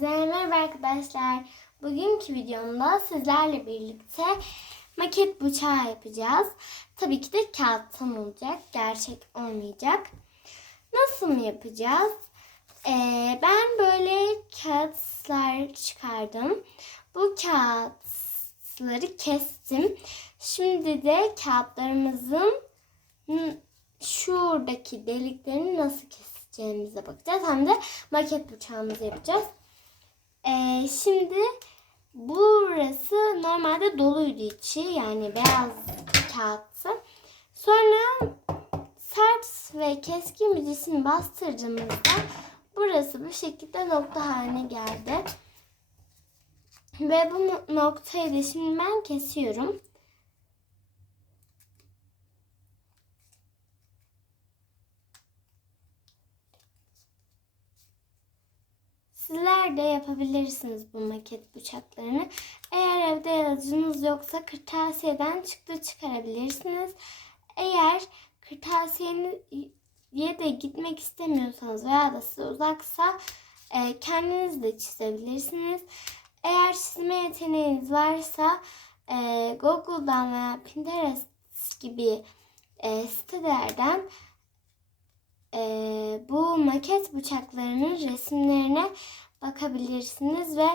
Hepinize merhaba arkadaşlar. Bugünkü videomda sizlerle birlikte maket bıçağı yapacağız. Tabii ki de kağıttan olacak. Gerçek olmayacak. Nasıl mı yapacağız? Ee, ben böyle kağıtlar çıkardım. Bu kağıtları kestim. Şimdi de kağıtlarımızın şuradaki deliklerini nasıl keseceğimize bakacağız. Hem de maket bıçağımızı yapacağız. Ee, şimdi burası normalde doluydu içi. Yani beyaz kağıttı. Sonra sert ve keskin cisim bastırdığımızda burası bu şekilde nokta haline geldi. Ve bu noktayı da şimdi ben kesiyorum. Sizler de yapabilirsiniz bu maket bıçaklarını. Eğer evde yazıcınız yoksa kırtasiyeden çıktı çıkarabilirsiniz. Eğer kırtasiyeye de gitmek istemiyorsanız veya da size uzaksa e, kendiniz de çizebilirsiniz. Eğer çizme yeteneğiniz varsa e, Google'dan veya Pinterest gibi e, sitelerden e, bu maket bıçaklarının resimlerine bakabilirsiniz ve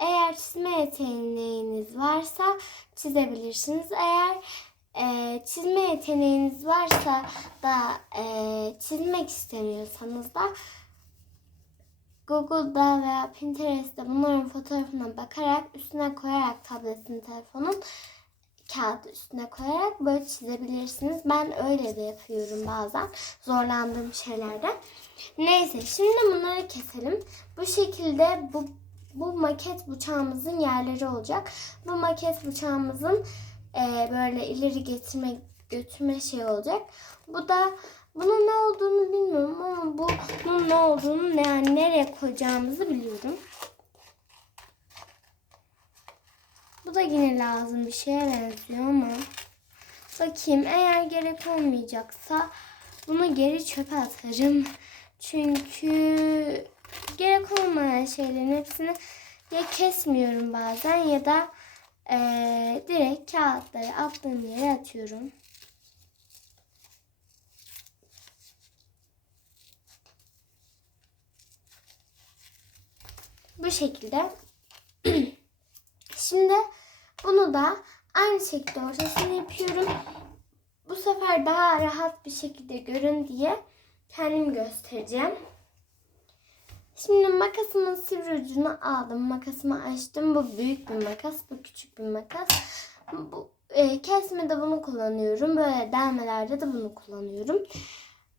eğer çizme yeteneğiniz varsa çizebilirsiniz. Eğer e, çizme yeteneğiniz varsa da e, çizmek istemiyorsanız da Google'da veya Pinterest'te bunların fotoğrafına bakarak üstüne koyarak tabletin telefonun kağıt üstüne koyarak böyle çizebilirsiniz. Ben öyle de yapıyorum bazen zorlandığım şeylerde. Neyse şimdi bunları keselim. Bu şekilde bu bu maket bıçağımızın yerleri olacak. Bu maket bıçağımızın e, böyle ileri getirme götürme şey olacak. Bu da bunun ne olduğunu bilmiyorum ama bunun ne olduğunu yani nereye koyacağımızı biliyorum. Bu da yine lazım bir şeye benziyor ama. Bakayım eğer gerek olmayacaksa bunu geri çöpe atarım. Çünkü gerek olmayan şeylerin hepsini ya kesmiyorum bazen ya da e, direkt kağıtları attığım yere atıyorum. Bu şekilde. Şimdi bunu da aynı şekilde ortasını yapıyorum. Bu sefer daha rahat bir şekilde görün diye kendim göstereceğim. Şimdi makasımın sivri ucunu aldım. Makasımı açtım. Bu büyük bir makas. Bu küçük bir makas. Bu, e, kesmede bunu kullanıyorum. Böyle delmelerde de bunu kullanıyorum.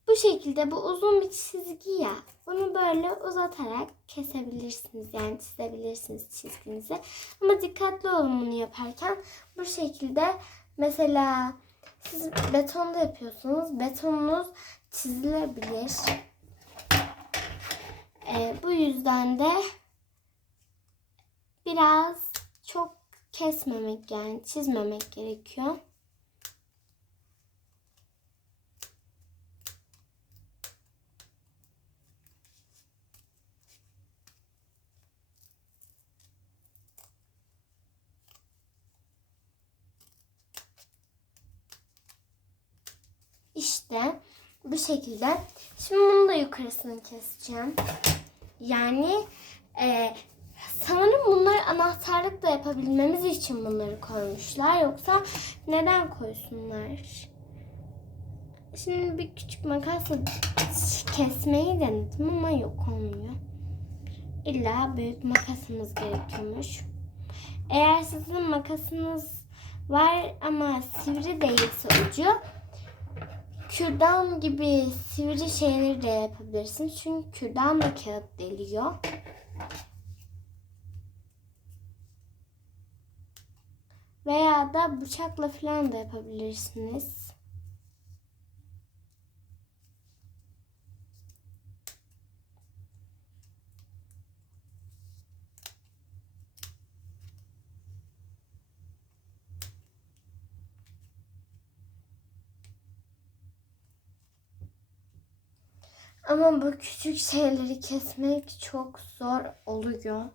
Bu şekilde bu uzun bir çizgi ya. Bunu böyle uzatarak kesebilirsiniz. Yani çizebilirsiniz çizginizi. Ama dikkatli olun bunu yaparken. Bu şekilde mesela siz betonda yapıyorsunuz. Betonunuz çizilebilir. Ee, bu yüzden de biraz çok kesmemek yani çizmemek gerekiyor. İşte bu şekilde. Şimdi bunu da yukarısını keseceğim. Yani e, sanırım bunları anahtarlık da yapabilmemiz için bunları koymuşlar. Yoksa neden koysunlar? Şimdi bir küçük makasla kesmeyi denedim ama yok olmuyor. İlla büyük makasımız gerekiyormuş. Eğer sizin makasınız var ama sivri değilse ucu kürdan gibi sivri şeyleri de yapabilirsiniz. Çünkü kürdan da kağıt deliyor. Veya da bıçakla falan da yapabilirsiniz. Ama bu küçük şeyleri kesmek çok zor oluyor.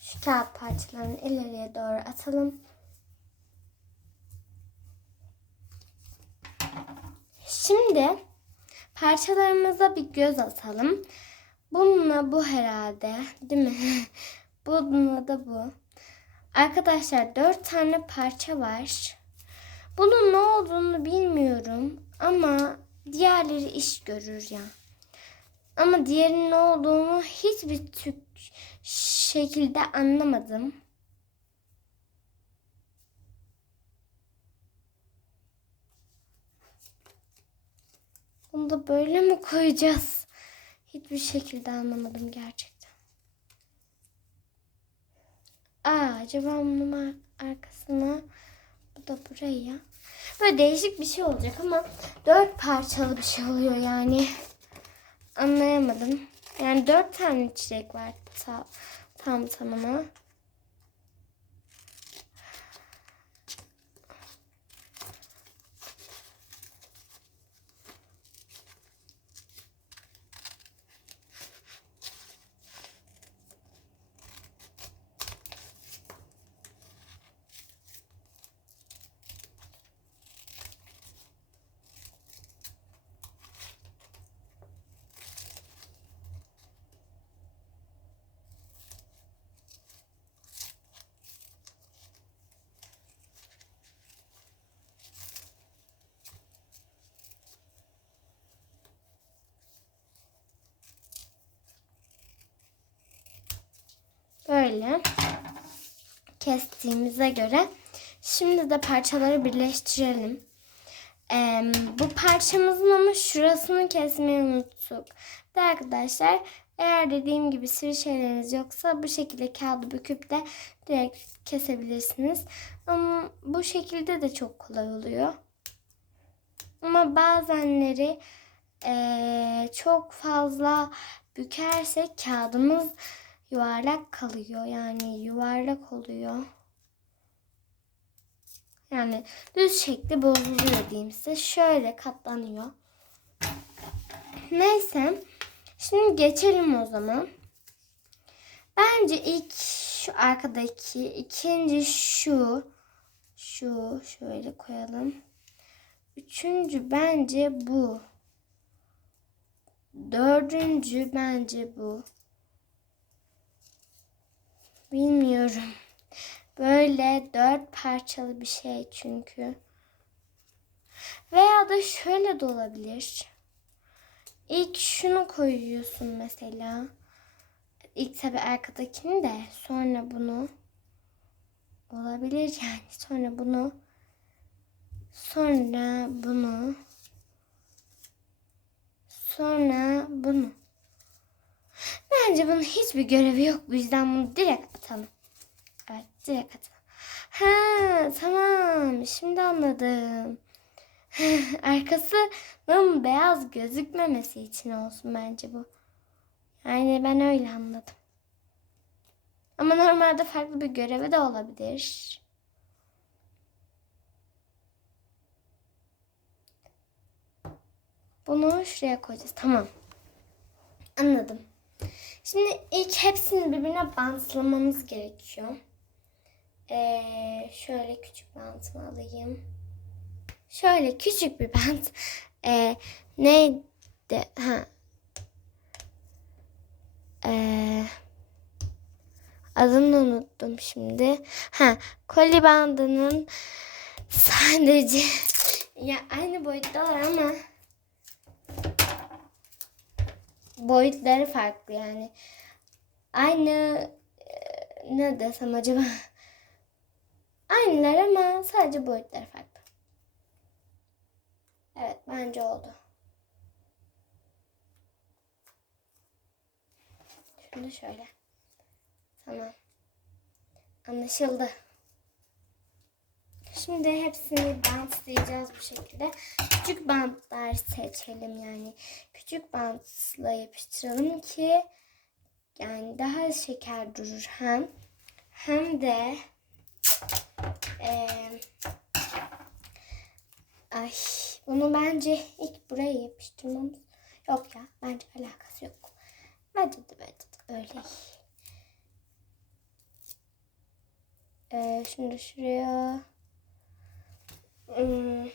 Şu kağıt parçalarını ileriye doğru atalım. Şimdi parçalarımıza bir göz atalım. Bununla bu herhalde değil mi? Bununla da bu. Arkadaşlar dört tane parça var. Bunun ne olduğunu bilmiyorum ama diğerleri iş görür ya. Ama diğerinin ne olduğunu hiçbir şekilde anlamadım. Bunu da böyle mi koyacağız? Hiçbir şekilde anlamadım gerçekten. Aa, acaba bunun ar- arkasına bu da buraya. Böyle değişik bir şey olacak ama dört parçalı bir şey oluyor yani. Anlayamadım. Yani dört tane çiçek var ta, tam tamına. Böyle kestiğimize göre şimdi de parçaları birleştirelim. Ee, bu parçamızın ama şurasını kesmeyi unuttuk. De arkadaşlar eğer dediğim gibi sivri şeyleriniz yoksa bu şekilde kağıdı büküp de direkt kesebilirsiniz. Ama bu şekilde de çok kolay oluyor. Ama bazenleri eee, çok fazla bükersek kağıdımız yuvarlak kalıyor. Yani yuvarlak oluyor. Yani düz şekli bozuluyor diyeyim size. Şöyle katlanıyor. Neyse. Şimdi geçelim o zaman. Bence ilk şu arkadaki, ikinci şu, şu şöyle koyalım. Üçüncü bence bu. Dördüncü bence bu. Bilmiyorum. Böyle dört parçalı bir şey çünkü. Veya da şöyle de olabilir. İlk şunu koyuyorsun mesela. İlk tabi arkadakini de sonra bunu olabilir yani sonra bunu sonra bunu sonra bunu. Bence bunun hiçbir görevi yok. Bu yüzden bunu direkt atalım. Evet direkt atalım. Ha tamam şimdi anladım. Arkasının beyaz gözükmemesi için olsun bence bu. Yani ben öyle anladım. Ama normalde farklı bir görevi de olabilir. Bunu şuraya koyacağız. Tamam. Anladım. Şimdi ilk hepsini birbirine bantlamamız gerekiyor. Ee, şöyle küçük bantımı alayım. Şöyle küçük bir bant. Ee, neydi? Ha. Ee, adını unuttum şimdi. Ha, koli bandının sadece ya aynı boyuttalar ama boyutları farklı yani. Aynı e, ne desem acaba? Aynılar ama sadece boyutları farklı. Evet bence oldu. Şimdi şöyle. Tamam. Anlaşıldı. Şimdi hepsini bantlayacağız bu şekilde. Küçük bantlar seçelim yani. Küçük bantla yapıştıralım ki yani daha şeker durur hem hem de eee ay bunu bence ilk buraya yapıştırmamız yok ya bence alakası yok. Bence de bence de öyle. Ee, şimdi şuraya Hmm.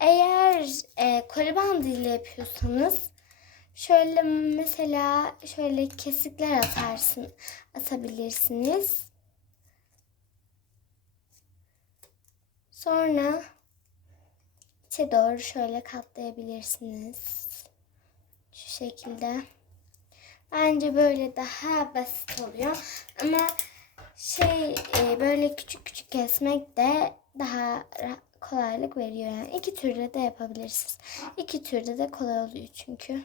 Eğer e, koli bandı ile yapıyorsanız şöyle mesela şöyle kesikler atarsın atabilirsiniz. Sonra içe doğru şöyle katlayabilirsiniz. Şu şekilde. Bence böyle daha basit oluyor. Ama şey e, böyle küçük küçük kesmek de daha kolaylık veriyor. Yani iki türlü de yapabilirsiniz. İki türde de kolay oluyor çünkü.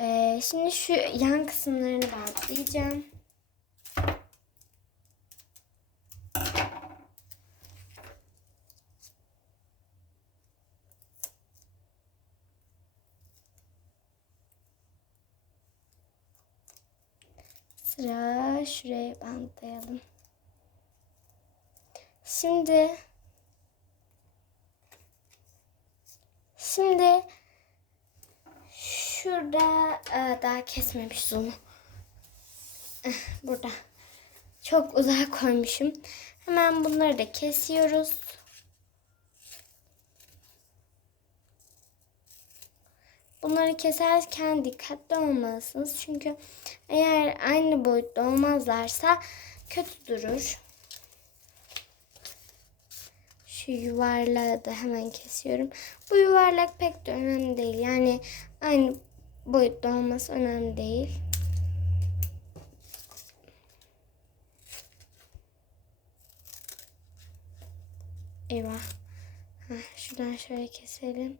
E, şimdi şu yan kısımlarını bantlayacağım. Sıra şuraya bantlayalım. Şimdi şimdi şurada daha kesmemişiz onu. Eh, Burada. Çok uzağa koymuşum. Hemen bunları da kesiyoruz. Bunları keserken dikkatli olmalısınız. Çünkü eğer aynı boyutta olmazlarsa kötü durur. Şu yuvarlağı da hemen kesiyorum. Bu yuvarlak pek de önemli değil. Yani aynı boyutta olması önemli değil. Eyvah. Heh, şuradan şöyle keselim.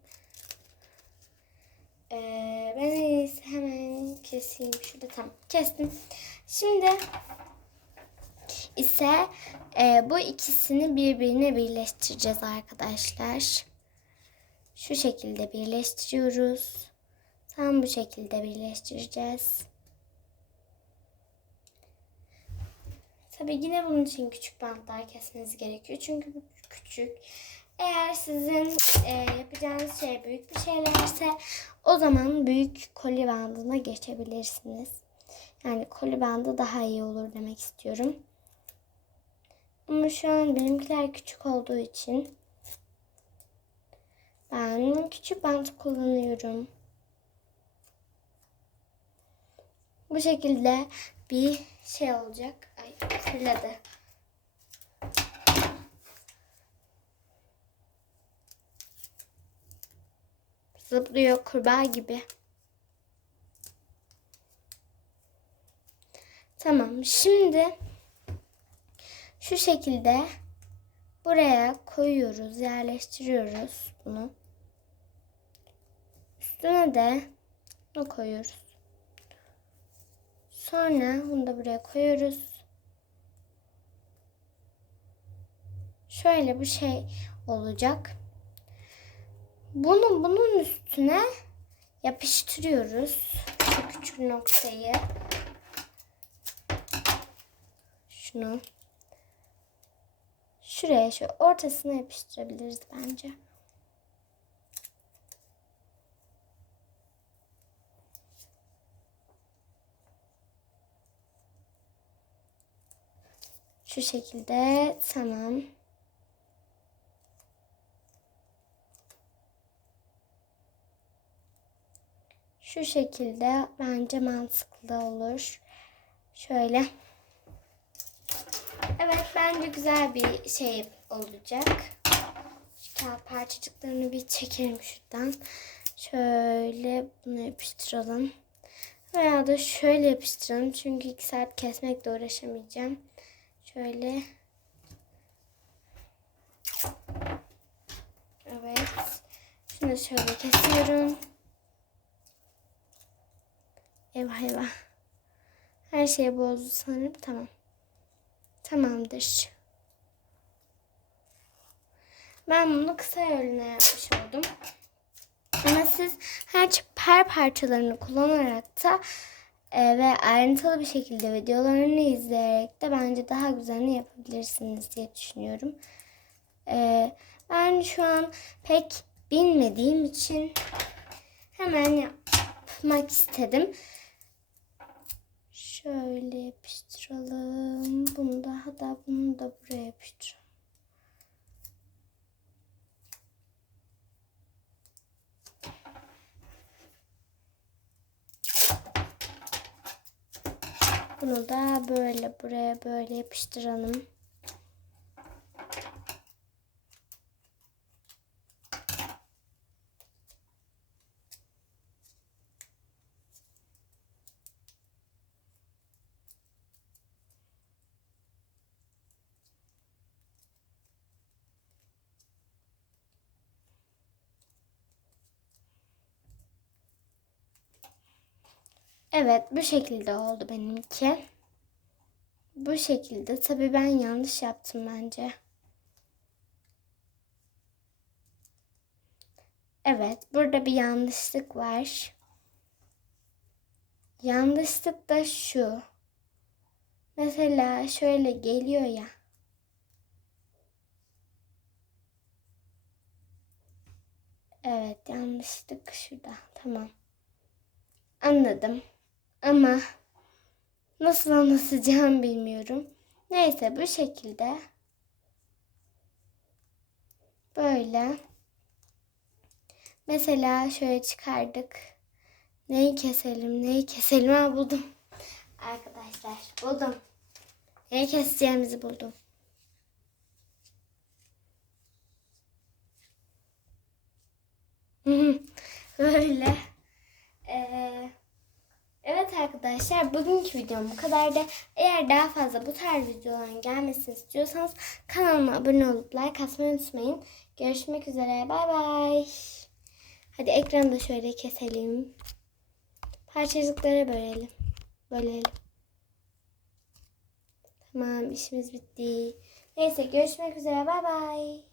Ee, ben hemen keseyim. Şurada tamam kestim. Şimdi ise e, bu ikisini birbirine birleştireceğiz arkadaşlar. Şu şekilde birleştiriyoruz. Tam bu şekilde birleştireceğiz. Tabii yine bunun için küçük bantlar kesmeniz gerekiyor. Çünkü bu küçük. Eğer sizin e, yapacağınız şey büyük bir şeylerse o zaman büyük koli bandına geçebilirsiniz. Yani koli bandı daha iyi olur demek istiyorum. Ama şu an benimkiler küçük olduğu için ben küçük bant kullanıyorum. Bu şekilde bir şey olacak. Ay fırladı. Zıplıyor kurbağa gibi. Tamam. Şimdi şu şekilde buraya koyuyoruz, yerleştiriyoruz bunu. Üstüne de bunu koyuyoruz. Sonra bunu da buraya koyuyoruz. Şöyle bu şey olacak. Bunu bunun üstüne yapıştırıyoruz. Şu küçük noktayı. Şunu. Şuraya şu ortasına yapıştırabiliriz bence. Şu şekilde tamam. Şu şekilde bence mantıklı olur. Şöyle. Evet bence güzel bir şey olacak. Şu kağıt parçacıklarını bir çekelim şuradan. Şöyle bunu yapıştıralım. Veya da şöyle yapıştıralım. Çünkü iki saat kesmekle uğraşamayacağım. Şöyle. Evet. Şunu şöyle kesiyorum. Eyvah eyvah. Her şeyi bozdu sanırım. Tamam. Tamamdır. Ben bunu kısa yoluna yapmış oldum. Ama siz her, her parçalarını kullanarak da e, ve ayrıntılı bir şekilde videolarını izleyerek de bence daha güzelini yapabilirsiniz diye düşünüyorum. E, ben şu an pek bilmediğim için hemen yapmak istedim. Şöyle yapıştıralım. Bunu da hatta bunu da buraya yapıştıralım. Bunu da böyle buraya böyle yapıştıralım. Evet bu şekilde oldu benimki. Bu şekilde. Tabii ben yanlış yaptım bence. Evet burada bir yanlışlık var. Yanlışlık da şu. Mesela şöyle geliyor ya. Evet yanlışlık şurada. Tamam. Anladım. Ama nasıl anlatacağım bilmiyorum. Neyse bu şekilde. Böyle. Mesela şöyle çıkardık. Neyi keselim, neyi keselim ha buldum. Arkadaşlar buldum. Neyi keseceğimizi buldum. Böyle. Ee, evet bugünkü videom bu kadar da eğer daha fazla bu tarz videoların gelmesini istiyorsanız kanalıma abone olup like atmayı unutmayın. Görüşmek üzere bay bay. Hadi ekranı da şöyle keselim. Parçacıklara bölelim. Bölelim. Tamam işimiz bitti. Neyse görüşmek üzere bay bay.